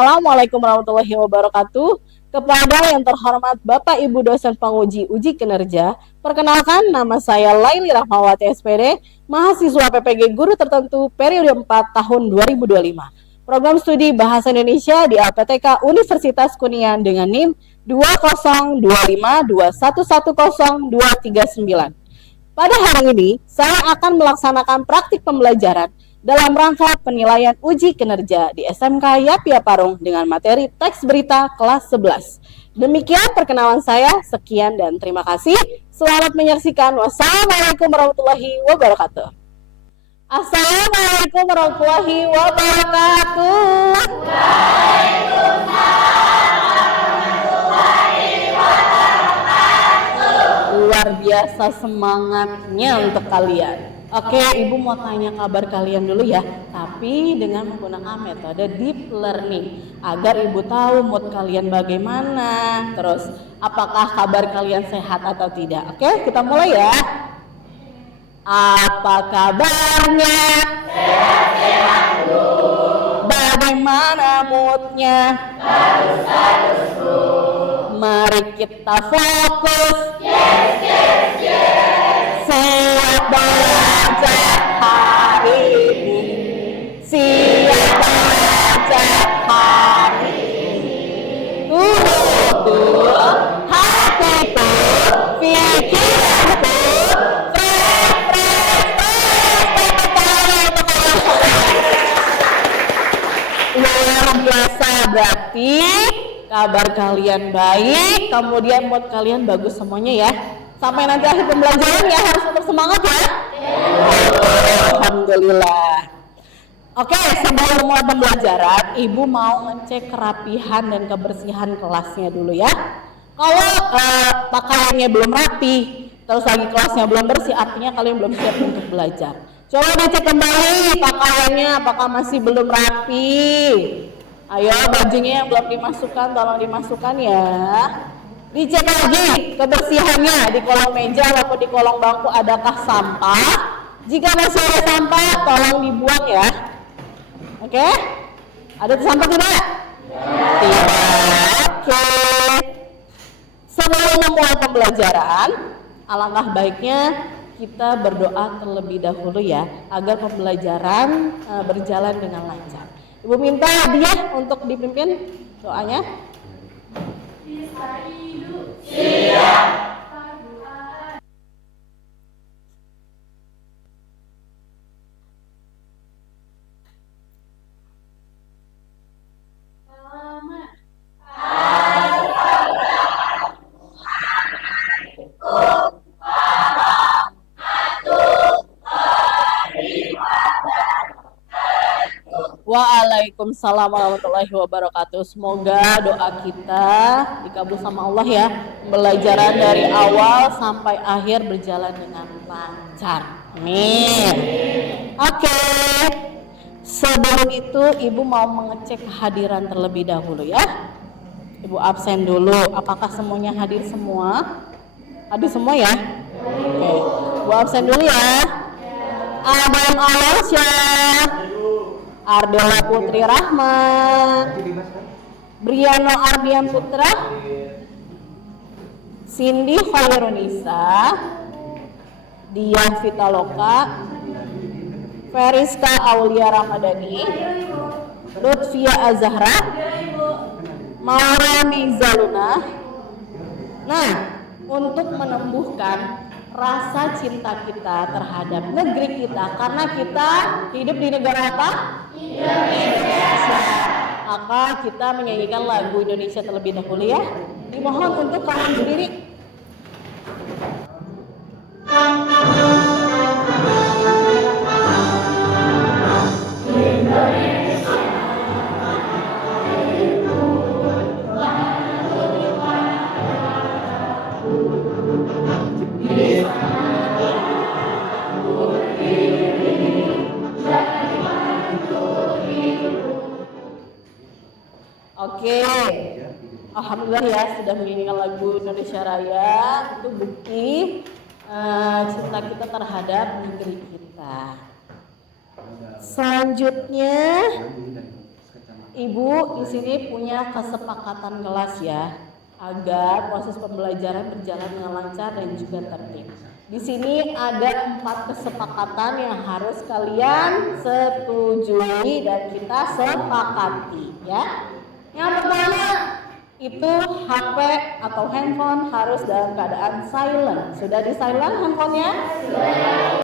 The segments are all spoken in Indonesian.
Assalamualaikum warahmatullahi wabarakatuh. Kepada yang terhormat Bapak Ibu dosen penguji uji kinerja, perkenalkan nama saya Laili Rahmawati SPD, mahasiswa PPG Guru Tertentu periode 4 tahun 2025. Program studi Bahasa Indonesia di APTK Universitas Kuningan dengan NIM 20252110239. Pada hari ini, saya akan melaksanakan praktik pembelajaran dalam rangka penilaian uji kinerja di SMK Yapia Parung dengan materi teks berita kelas 11. Demikian perkenalan saya, sekian dan terima kasih. Selamat menyaksikan. Wassalamualaikum warahmatullahi wabarakatuh. Assalamualaikum warahmatullahi wabarakatuh. Luar biasa semangatnya untuk kalian. Oke, Ibu mau tanya kabar kalian dulu ya, tapi dengan menggunakan metode deep learning agar Ibu tahu mood kalian bagaimana, terus apakah kabar kalian sehat atau tidak. Oke, kita mulai ya. Apa kabarnya? Sehat-sehat Bu. Bagaimana moodnya? Bagus-bagus Bu. Mari kita fokus. Yes, yes, yes. Siap belajar hari ini. Siap belajar hari ini. Tuh, hatiku, pikiranku, luar biasa. Berarti kabar kalian baik, kemudian mood kalian bagus semuanya ya. Sampai nanti akhir pembelajaran ya harus tetap semangat ya. Alhamdulillah. Oke, sebelum mulai pembelajaran, Ibu mau ngecek kerapihan dan kebersihan kelasnya dulu ya. Kalau pakaiannya belum rapi, terus lagi kelasnya belum bersih, artinya kalian belum siap untuk belajar. Coba dicek kembali pakaiannya, apakah masih belum rapi. Ayo, bajunya yang belum dimasukkan, tolong dimasukkan ya. Dicek lagi kebersihannya di kolong meja maupun di kolong bangku, adakah sampah? Jika masih ada sampah, tolong dibuang ya. Oke? Ada sampah tidak? Tidak. Oke. Sebelum memulai pembelajaran, alangkah baiknya kita berdoa terlebih dahulu ya, agar pembelajaran berjalan dengan lancar. Ibu minta hadiah untuk dipimpin doanya. Siap. Waalaikumsalam warahmatullahi wabarakatuh. Semoga doa kita dikabul sama Allah ya. Pembelajaran dari awal sampai akhir berjalan dengan lancar. Amin. Oke. Sebelum itu Ibu mau mengecek kehadiran terlebih dahulu ya. Ibu absen dulu. Apakah semuanya hadir semua? Hadir semua ya? Oke. Ibu absen dulu ya. Adam Alasya, Ardela Putri Rahmat, Briano Ardian Putra, Cindy Khairunisa, Dian Vitaloka, Feriska Aulia Ramadhani, Lutfia Azahra, Maura Mizaluna. Nah, untuk menumbuhkan rasa cinta kita terhadap negeri kita, karena kita hidup di negara apa? Indonesia. Maka kita menyanyikan lagu Indonesia terlebih dahulu ya. Dimohon untuk kalian berdiri. Oke, alhamdulillah ya sudah menyanyikan lagu Indonesia Raya. Itu bukti cinta kita terhadap negeri kita. Selanjutnya Ibu di sini punya kesepakatan kelas ya, agar proses pembelajaran berjalan dengan lancar dan juga tertib. Di sini ada 4 kesepakatan yang harus kalian setujui dan kita sepakati ya. Yang pertama itu HP atau handphone harus dalam keadaan silent. Sudah di silent handphonenya?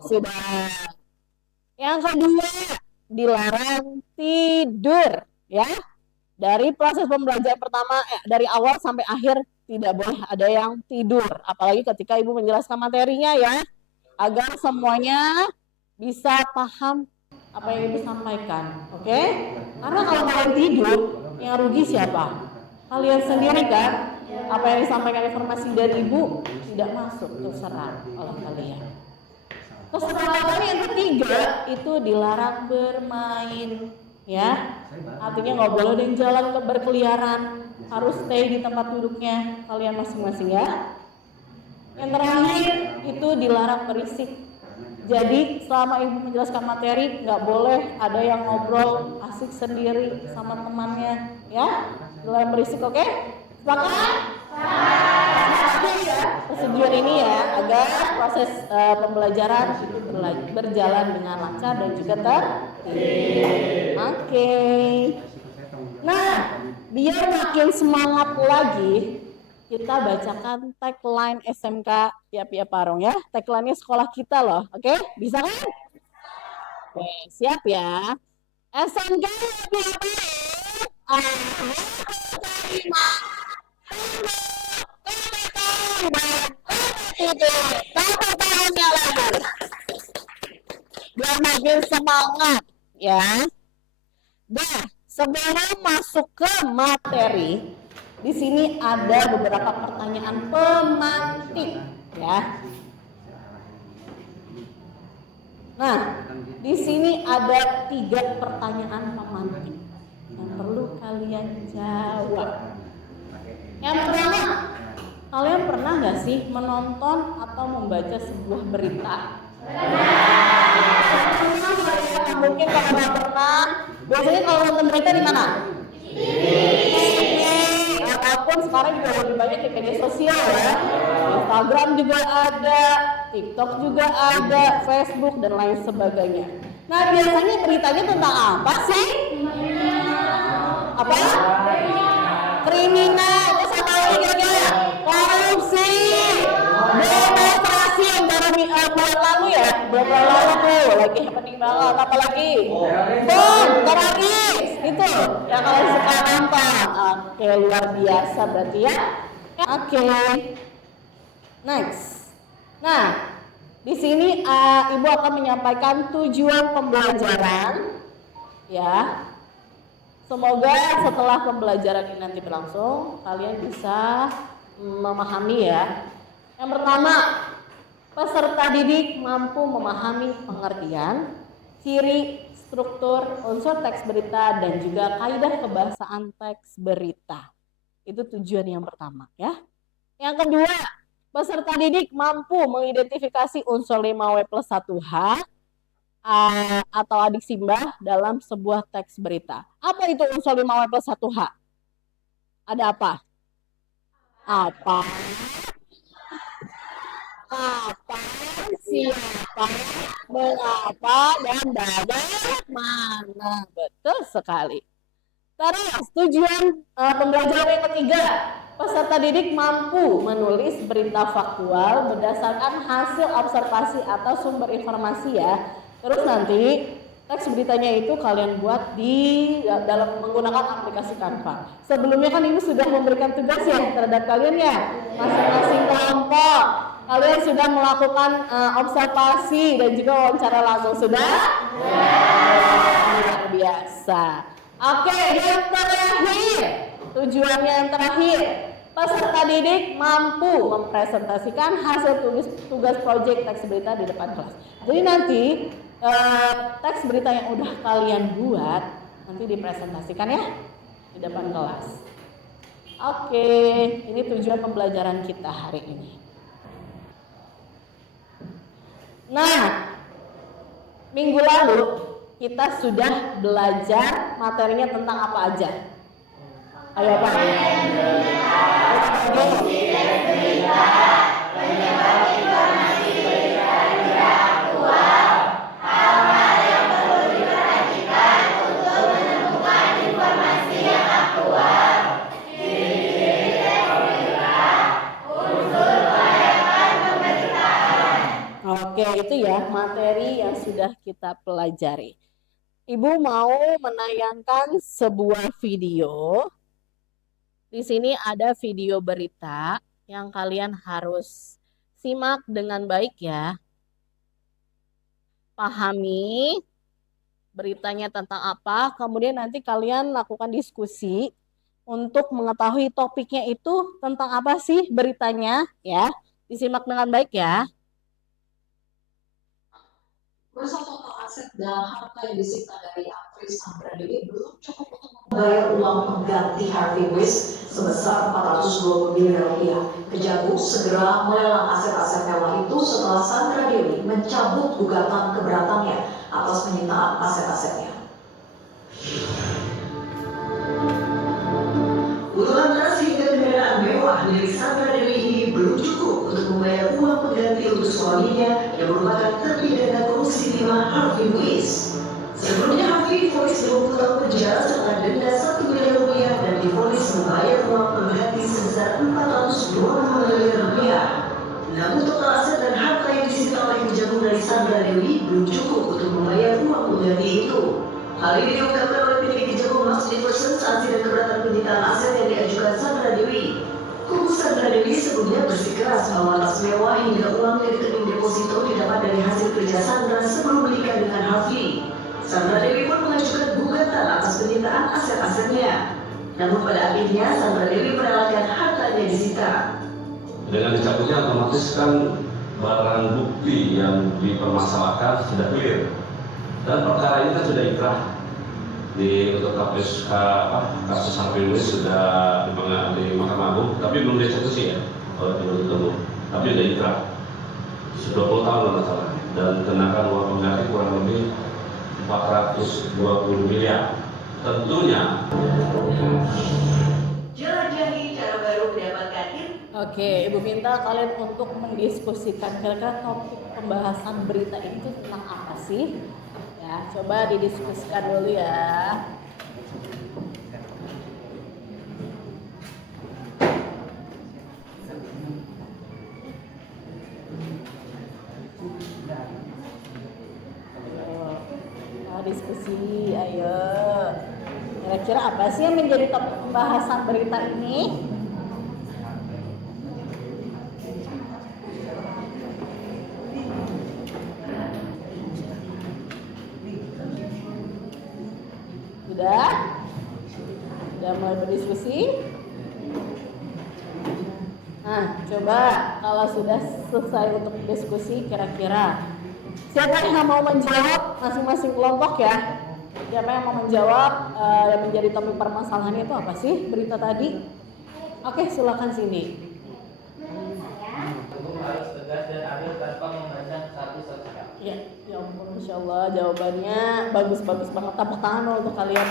Sudah. Yang kedua, dilarang tidur ya. Dari proses pembelajaran pertama dari awal sampai akhir tidak boleh ada yang tidur, apalagi ketika Ibu menjelaskan materinya ya, agar semuanya bisa paham apa yang Ibu sampaikan. Oke? Karena kalau kalian tidur, yang rugi siapa? Kalian sendiri kan? Apa yang disampaikan informasi dari Ibu tidak masuk terserap oleh kalian. Kesepakatan yang ketiga itu dilarang bermain ya, artinya nggak boleh ada yang jalan berkeliaran, harus stay di tempat duduknya kalian masing-masing ya. Yang terakhir itu dilarang berisik. Jadi selama Ibu menjelaskan materi nggak boleh ada yang ngobrol asik sendiri sama temannya ya, dilarang berisik. Oke? Sepakat? Persetujuan ini ya, agar proses pembelajaran itu berjalan dengan lancar dan juga tertib. Oke. Nah, biar makin semangat lagi, kita bacakan tagline SMK Pia Parung ya. Tagline-nya sekolah kita loh. Oke, bisa kan? Oke, siap ya. SMK Pia Parung. Biar makin semangat ya. Dah, sebelum masuk ke materi, di sini ada beberapa pertanyaan pemantik ya. Nah, di sini ada 3 pertanyaan pemantik yang perlu kalian jawab. Yang pertama, kalian pernah nggak sih menonton atau membaca sebuah berita? Mungkin kalau nggak pernah, biasanya kalau nonton berita di mana? Ataupun sekarang juga lebih banyak di media sosial ya. Instagram juga ada, TikTok juga ada, Facebook dan lain sebagainya. Nah, biasanya beritanya tentang apa sih? Apa? Kriminal, terus apa lagi kira-kira? Korupsi, demonstrasi yang baru bulan lalu ya, bulan lalu tuh lagi happening banget. Apa lagi? Bom, teroris, gitu yang kalian suka nonton. Oke, luar biasa berarti ya. Oke, next. Nah, di sini Ibu akan menyampaikan tujuan pembelajaran ya. Semoga setelah pembelajaran ini nanti berlangsung, kalian bisa memahami ya. Yang pertama, peserta didik mampu memahami pengertian, ciri, struktur, unsur teks berita, dan juga kaidah kebahasaan teks berita. Itu tujuan yang pertama ya. Yang kedua, peserta didik mampu mengidentifikasi unsur 5W+1H atau adik simbah dalam sebuah teks berita. Apa itu unsur 5W+1H? Ada apa? Apa? Siapa, mengapa, dan bagaimana. Betul sekali. Terus tujuan pembelajaran yang ketiga, peserta didik mampu menulis berita faktual berdasarkan hasil observasi atau sumber informasi ya. Terus nanti teks beritanya itu kalian buat di dalam menggunakan aplikasi Canva. Sebelumnya kan Ibu sudah memberikan tugas ya terhadap kalian ya, masing-masing kelompok. Kalian sudah melakukan observasi dan juga wawancara langsung, sudah? Luar biasa. Oke, yang terakhir, tujuannya yang terakhir, peserta didik mampu mempresentasikan hasil tugas proyek teks berita di depan kelas. Jadi nanti teks berita yang udah kalian buat nanti dipresentasikan ya di depan kelas. Oke, ini tujuan pembelajaran kita hari ini. Nah, minggu lalu kita sudah belajar materinya tentang apa aja? Ayo Pak. Oke, itu ya materi yang sudah kita pelajari. Ibu mau menayangkan sebuah video. Di sini ada video berita yang kalian harus simak dengan baik ya. Pahami beritanya tentang apa, kemudian nanti kalian lakukan diskusi untuk mengetahui topiknya itu tentang apa sih beritanya ya. Disimak dengan baik ya. Masa total aset dan harta yang disita dari aktris Sandra Dewi belum cukup untuk membayar uang pengganti Harvey Weinstein sebesar 420 miliar rupiah. Kejagung segera melelang aset-aset mewah itu setelah Sandra Dewi mencabut gugatan keberatannya atas penyitaan aset-asetnya. Puluhan tas hingga kendaraan mewah milik Sandra Dewi ini belum cukup untuk membayar uang pengganti untuk suaminya yang merupakan terpidana korupsi timah Harvey Weinstein. Sebelumnya Harvey divonis 20 tahun penjara serta denda 1 miliar rupiah dan divonis membayar uang pengganti sebesar 420 miliar rupiah. Namun total aset dan harta yang disita oleh Kejagung dari Sandra Dewi belum cukup untuk membayar uang pengganti itu. Hal ini diungkapkan oleh penyidik Kejagung Max Diverson saat sidang keberatan penyitaan aset yang diajukan Sandra Dewi. Kubu Sandra Dewi sebelumnya bersikeras bahwa tas mewah hingga uang dari rekening deposito didapat dari hasil kerja Sandra sebelum menikah dengan Harvey. Sandra Dewi pun mengajukan gugatan atas penyitaan aset-asetnya. Namun pada akhirnya Sandra Dewi merelakan hartanya disita. Dengan dicabutnya otomatis kan barang bukti yang dipermasalahkan sudah clear. Dan perkara ini kan sudah inkrah untuk kasus Harvey Weinstein sudah di Mahkamah Agung, tapi belum dieksekusi ya oleh penuntut umum. Tapi sudah inkrah 20 tahun kalau salah dan kenakan uang pengganti kurang lebih 420 miliar. Tentunya. Jelajahi cara baru mendapatkan. Oke, Ibu minta kalian untuk mendiskusikan kira-kira topik pembahasan berita itu tentang apa sih? Ya, coba didiskusikan dulu ya. Diskusi, ayo. Kira-kira apa sih yang menjadi topik pembahasan berita ini? Sudah mulai berdiskusi? Nah, coba kalau sudah selesai untuk diskusi, kira-kira siapa yang mau menjawab masing-masing kelompok ya? Siapa yang mau menjawab yang menjadi topik permasalahannya itu apa sih berita tadi? Oke, silakan sini. Hukum harus tegas dan adil tanpa memandang satu-satu. Ya ampun, Masya Allah jawabannya bagus-bagus banget. Tepuk tangan untuk kalian.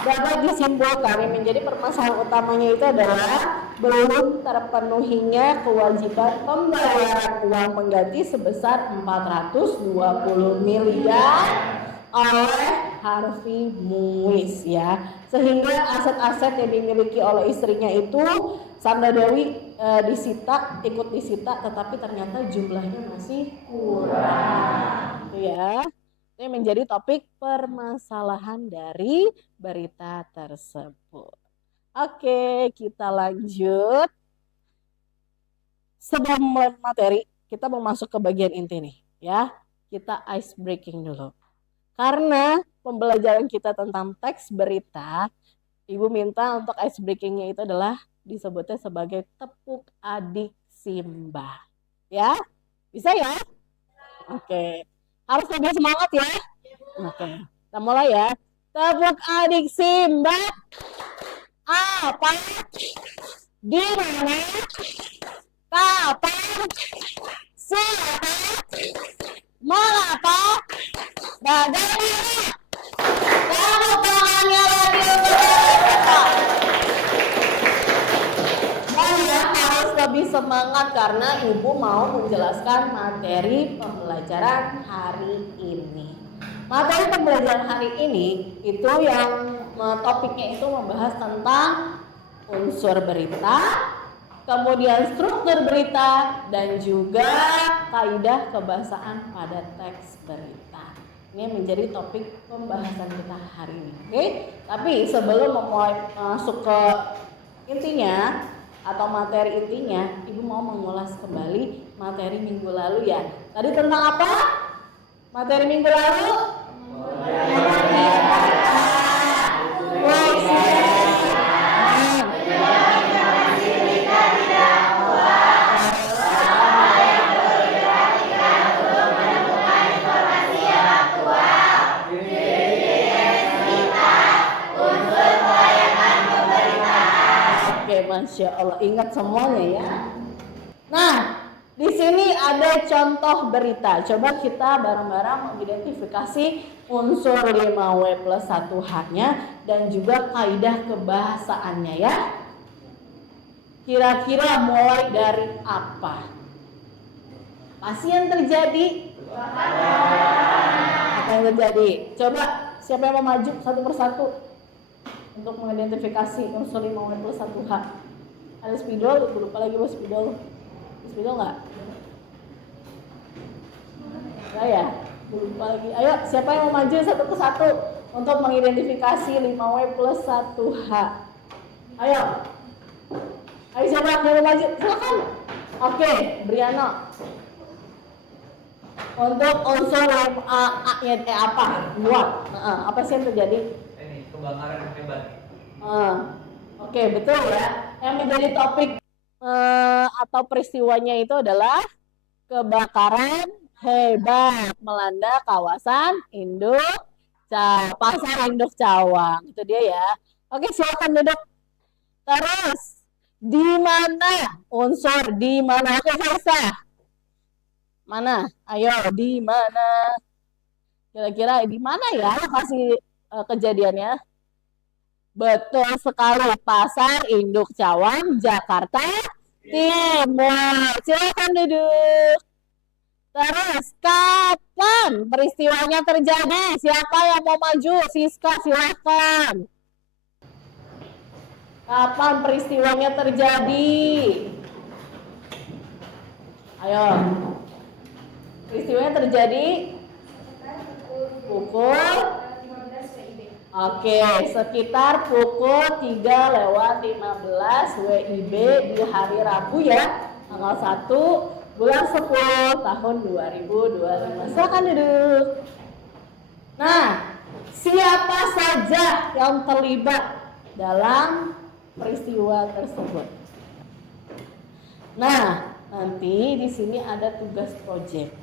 Dapat disimpulkan yang menjadi permasalahan utamanya itu adalah belum terpenuhinya kewajiban pembayaran uang pengganti sebesar 420 miliar oleh Harvey Weinstein ya, sehingga aset-aset yang dimiliki oleh istrinya itu Sandra Dewi ikut disita, tetapi ternyata jumlahnya masih kurang ya. Ini menjadi topik permasalahan dari berita tersebut. Oke, kita lanjut. Sebelum mulai materi, kita mau masuk ke bagian inti nih ya. Kita ice breaking dulu. Karena pembelajaran kita tentang teks berita, Ibu minta untuk ice breakingnya itu adalah disebutnya sebagai tepuk adik Simba. Ya? Bisa ya? Oke. Harus lebih semangat ya. Oke. Kita mulai ya. Tepuk adik Simba. Apa? Di mana? Kapan? Siapa? Mengapa? Bagaimana? Tepuk tangannya lagi untuk kita. Dan ya, harus lebih semangat karena Ibu mau menjelaskan materi pembelajaran hari ini. Materi pembelajaran hari ini itu yang topiknya itu membahas tentang unsur berita, kemudian struktur berita, dan juga kaidah kebahasaan pada teks berita. Ini menjadi topik pembahasan kita hari ini. Oke? Tapi sebelum memulai masuk ke intinya atau materi intinya, Ibu mau mengulas kembali materi minggu lalu ya. Tadi tentang apa? Materi minggu lalu? Masya Allah, ingat semuanya ya. Nah, di sini ada contoh berita. Coba kita bareng-bareng mengidentifikasi unsur 5W plus 1H-nya dan juga kaidah kebahasaannya ya. Kira-kira mulai dari apa? Pasti yang terjadi? Apa yang terjadi? Coba siapa yang mau maju satu persatu untuk mengidentifikasi unsur 5W plus 1H? Ada spidol, lupa lagi bahwa spidol. Spidol nggak? Nggak ya? Lupa lagi. Ayo, siapa yang mau maju satu persatu untuk mengidentifikasi 5W plus 1H? Ayo. Ayo siapa yang mau maju? Silakan. Oke, Briano. Untuk unsur A-nya apa? Dua. Apa sih yang terjadi? Ini kebakaran hebat. Oke, betul ya. Yang menjadi topik atau peristiwanya itu adalah kebakaran hebat melanda kawasan pasar induk Cawang. Itu dia ya. Oke, silakan duduk. Terus di mana unsur di mana? Oke, Faisal. Mana? Ayo, di mana? Kira-kira di mana ya lokasi kejadiannya? Betul sekali, Pasar Induk Cawang, Jakarta Timur. Silakan duduk. Terus, kapan peristiwanya terjadi? Siapa yang mau maju? Siska, silakan. Kapan peristiwanya terjadi? Ayo. Peristiwanya terjadi pukul Oke, sekitar pukul 3:15 WIB di hari Rabu ya, tanggal 1 bulan 10 tahun 2025. Silakan duduk. Nah, siapa saja yang terlibat dalam peristiwa tersebut? Nah, nanti di sini ada tugas proyek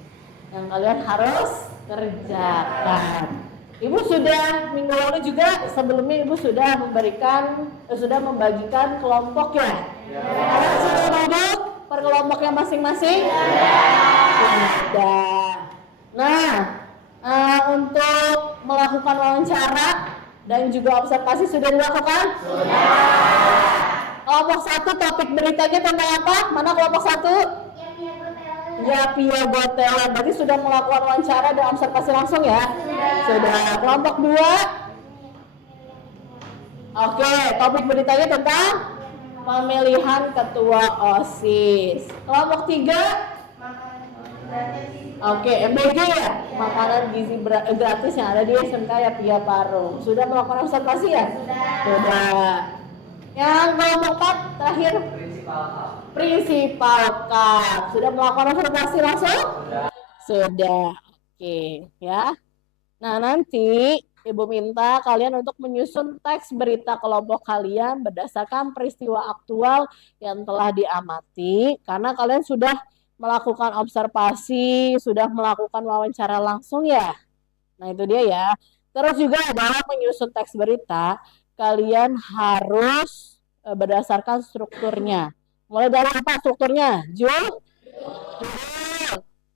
yang kalian harus kerjakan. Ibu sudah minggu lalu juga sebelumnya Ibu sudah membagikan kelompok ya. Kalian sudah duduk per kelompoknya masing-masing? Sudah. Nah, untuk melakukan wawancara dan juga observasi sudah dilakukan? Sudah. Kelompok 1 topik beritanya tentang apa? Mana kelompok 1? Yapia Gotela. Berarti sudah melakukan wawancara dan observasi langsung ya? Sudah. Kelompok 2? Oke, topik beritanya tentang pemilihan ketua OSIS. Kelompok 3? Oke, MBG ya? Makanan gizi gratis yang ada di SMK Yapia Parung. Sudah melakukan observasi ya? Sudah. Yang kelompok 4 terakhir? Prinsipal Cup. Sudah melakukan observasi langsung? Sudah. Oke, ya. Nah, nanti Ibu minta kalian untuk menyusun teks berita kelompok kalian berdasarkan peristiwa aktual yang telah diamati, karena kalian sudah melakukan observasi, sudah melakukan wawancara langsung ya. Nah, itu dia ya. Terus juga dalam menyusun teks berita, kalian harus berdasarkan strukturnya. Mulai dari apa strukturnya?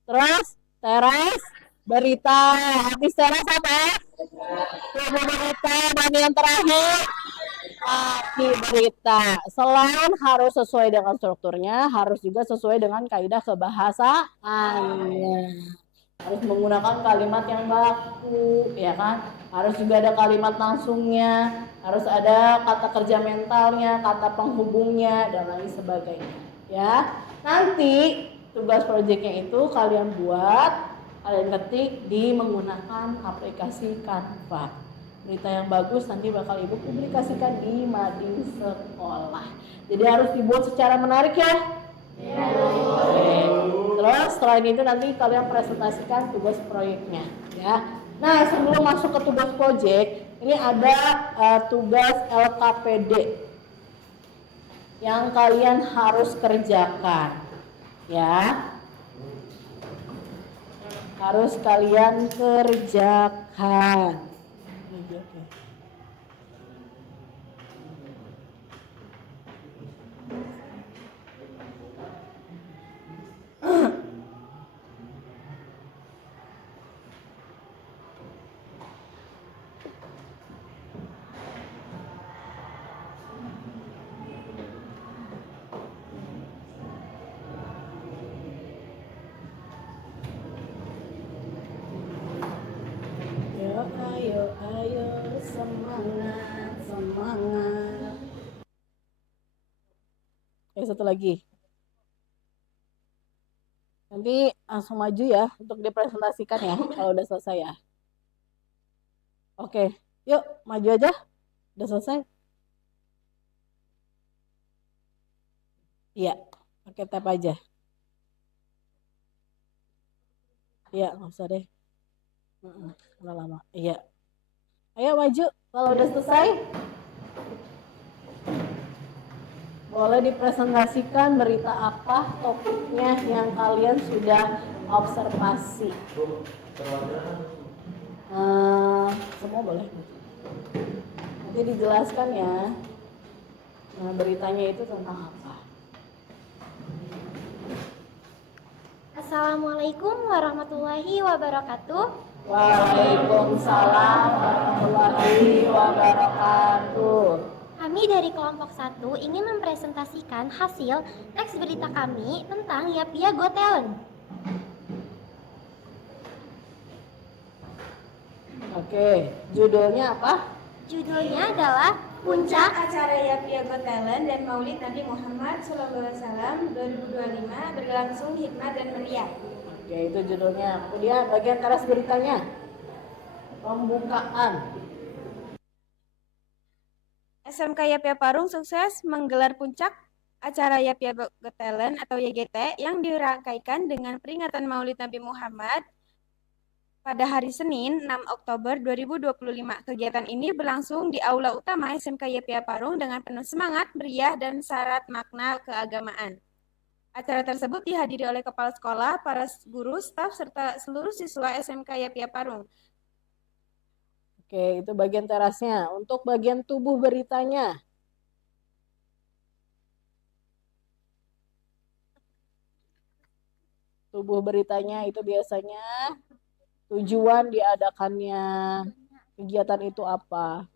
Terus Teras berita. Habis teras apa? Tubuh berita. Dan yang terakhir kaki berita. Selain harus sesuai dengan strukturnya, harus juga sesuai dengan kaidah kebahasaannya. Harus menggunakan kalimat yang baku, ya kan? Harus juga ada kalimat langsungnya, harus ada kata kerja mentalnya, kata penghubungnya, dan lain sebagainya. Ya, nanti tugas proyeknya itu kalian buat, kalian ketik di menggunakan aplikasi Canva. Berita yang bagus nanti bakal ibu publikasikan di mading sekolah. Jadi harus dibuat secara menarik ya. Oke. Terus selain itu nanti kalian presentasikan tugas proyeknya ya. Nah sebelum masuk ke tugas proyek ini ada tugas LKPD yang kalian harus kerjakan ya. Harus kalian kerjakan. Ayo, semangat, semangat. Satu lagi. Nanti langsung maju ya untuk dipresentasikan ya kalau udah selesai ya. Oke, yuk maju aja. Udah selesai? Iya, pakai tab aja. Iya, nggak usah deh. Udah lama. Iya. Ayo maju kalau udah selesai. Boleh dipresentasikan berita apa topiknya yang kalian sudah observasi. Semua boleh. Nanti dijelaskan ya. Beritanya itu tentang apa. Assalamualaikum warahmatullahi wabarakatuh. Waalaikumsalam warahmatullahi wabarakatuh. Kami dari kelompok 1 ingin mempresentasikan hasil teks berita kami tentang Yapia Got Talent. Oke, judulnya apa? Judulnya adalah Puncak acara Yapia Got Talent dan Maulid Nabi Muhammad SAW 2025 berlangsung hikmat dan meriah. Oke, itu judulnya. Kemudian bagian teras beritanya. Pembukaan. SMK Yapia Parung sukses menggelar puncak acara Yapia Got Talent atau YGT yang dirangkaikan dengan peringatan Maulid Nabi Muhammad pada hari Senin 6 Oktober 2025. Kegiatan ini berlangsung di Aula Utama SMK Yapia Parung dengan penuh semangat, meriah, dan syarat makna keagamaan. Acara tersebut dihadiri oleh kepala sekolah, para guru, staf, serta seluruh siswa SMK Yapia Parung. Oke, itu bagian terasnya. Untuk bagian tubuh beritanya. Tubuh beritanya itu biasanya tujuan diadakannya kegiatan itu apa,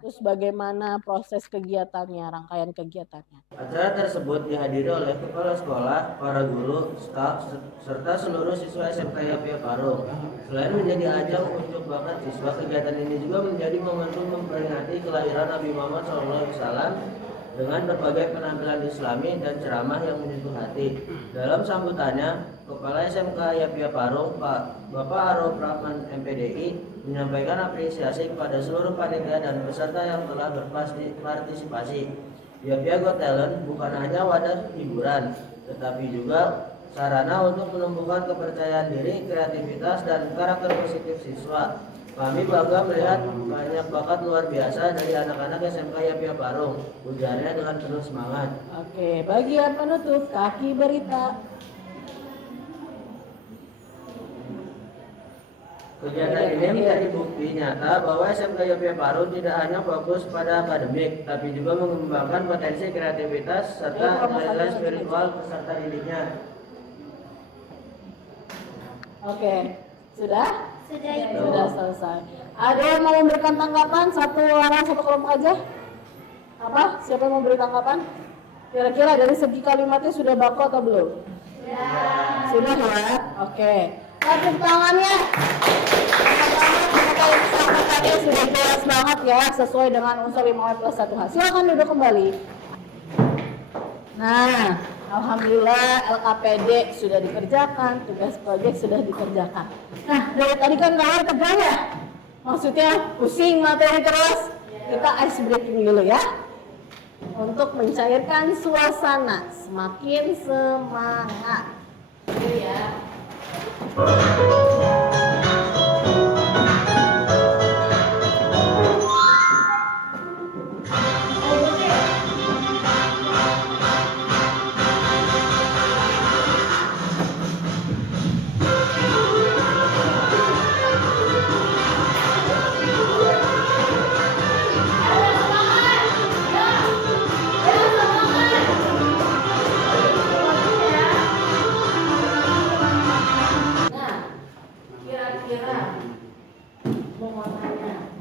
terus bagaimana proses kegiatannya, rangkaian kegiatannya. Acara tersebut dihadiri oleh kepala sekolah, para guru, staf, serta seluruh siswa SMK Yapia Parung. Selain menjadi ajang untuk bakat siswa, kegiatan ini juga menjadi momentum memperingati kelahiran Nabi Muhammad SAW dengan berbagai penampilan islami dan ceramah yang menyentuh hati. Dalam sambutannya, Kepala SMK Yapia Parung, Pak Bapak Arif Rahman MPDI, menyampaikan apresiasi kepada seluruh panitia dan peserta yang telah berpartisipasi. Yapia Got Talent bukan hanya wadah hiburan, tetapi juga sarana untuk menumbuhkan kepercayaan diri, kreativitas, dan karakter positif siswa. Kami bangga melihat banyak bakat luar biasa dari anak-anak SMK Yapia Parung, ujarnya dengan penuh semangat. Oke, bagian penutup kaki berita. Kegiatan ini menjadi bukti nyata bahwa SMK Yapia Parung tidak hanya fokus pada akademik, tapi juga mengembangkan potensi kreativitas serta nilai spiritual peserta didiknya. Oke, sudah? Sudah Ibu. Sudah selesai. Ada yang mau memberikan tanggapan? Satu orang satu kelompok aja? Apa? Siapa yang mau beri tanggapan? Kira-kira dari segi kalimatnya sudah baku atau belum? Sudah ya? Oke. Tepuk tangannya. Semoga yang disampaikannya sudah jelas banget ya, sesuai dengan unsur 5W+1H. Silakan duduk kembali. Nah, alhamdulillah LKPD sudah dikerjakan, tugas proyek sudah dikerjakan. Nah, dari tadi kan kalian tegang ya? Maksudnya pusing materi terus. Kita ice breaking dulu ya. Untuk mencairkan suasana, semakin semangat. Gitu ya. Nah, kira-kira mau tanya,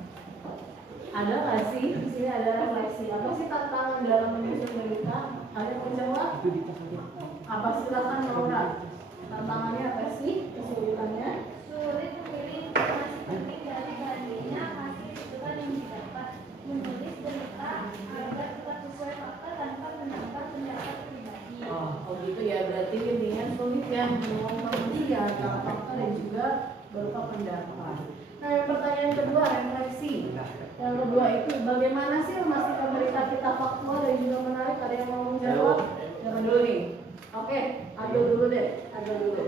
ada nggak sih di sini ada refleksi? Apa sih tantangan dalam menyusun berita? Ada yang menjawab? Apa silakan Laura? Tantangannya apa sih? Kesulitannya? Sulit memilih informasi penting dari bahannya, masih rujukan yang didapat. Menulis berita agar tetap sesuai fakta tanpa menambah pendapat pribadi. Oh gitu ya, berarti intinya sulit ya mengomentari ya antara fakta dan juga berupa pendapat. Nah, yang pertanyaan kedua, refleksi. Yang kedua itu bagaimana sih memastikan berita kita faktual dan juga menarik? Ada yang mau menjawab? Jangan dulu nih. Oke, Agil dulu deh. Agil dulu.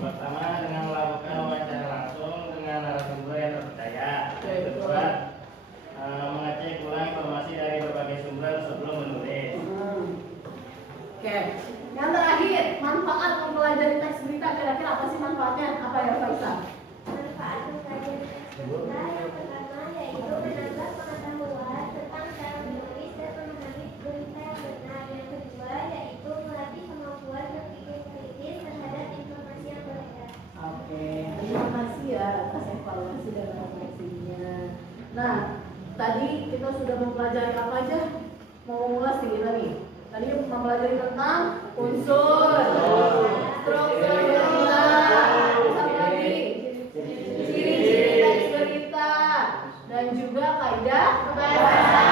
Pertama dengan melakukan wawancara langsung dengan narasumber yang terpercaya. Yang kedua mengecek ulang informasi dari berbagai sumber sebelum menulis. Oke. Yang terakhir, manfaat mempelajari teks berita. Kira-kira apa sih manfaatnya? Apa ya, Faisal? Manfaat mempelajari teks berita yang pertama yaitu menambah pengetahuan tentang cara menulis dan memahami berita yang benar. Yang kedua yaitu melatih kemampuan berpikir kritis terhadap informasi yang beredar. Oke, terima kasih ya atas evaluasi dan refleksinya. Nah, tadi kita sudah mempelajari apa aja? Mau mengulas nih kita nih. Tadi mempelajari tentang unsur, struktur berita, apa lagi? Ciri-ciri teks berita, dan juga kaidah bahasa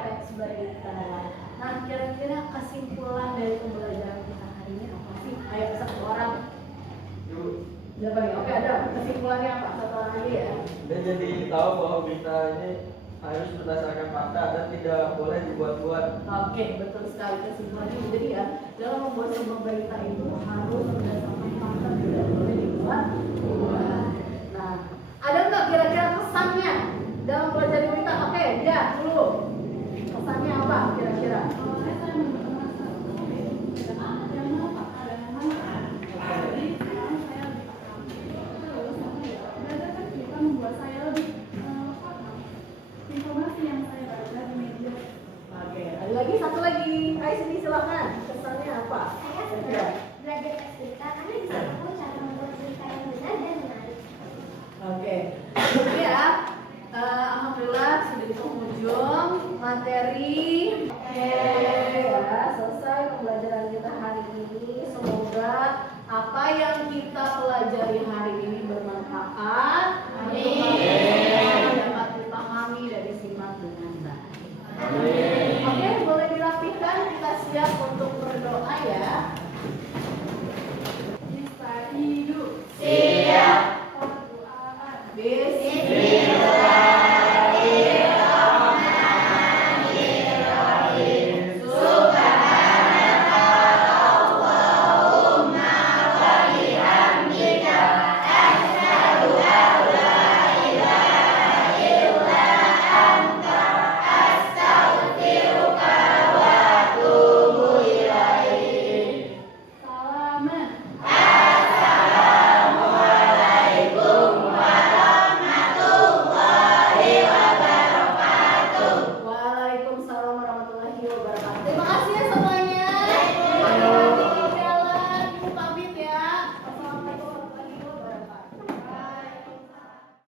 teks berita. Nah, kira-kira kesimpulan dari pembelajaran kita hari ini apa sih? Ayo satu orang. Siapa nih? Oke, ada. Kesimpulannya apa? Satu orang lagi ya. Dan jadi tahu bahwa berita ini harus berdasarkan fakta dan tidak boleh dibuat-buat. Oke, betul sekali kesimpulannya. Jadi ya, dalam membuat sebuah berita itu harus berdasarkan fakta, tidak boleh dibuat. Nah, ada nggak kira-kira kesannya dalam belajar berita? Oke, ya dulu. Kesannya apa kira-kira? Oke, ada lagi satu lagi. Ayo sini silakan. Kesannya apa? Saya suka belajar teks berita karena bisa tahu cara membuat berita yang benar dan menarik. Oke, jadi ya, alhamdulillah sudah di penghujung materi. Oke, ya selesai pembelajaran kita hari ini. Semoga apa yang kita pelajari hari ini bermanfaat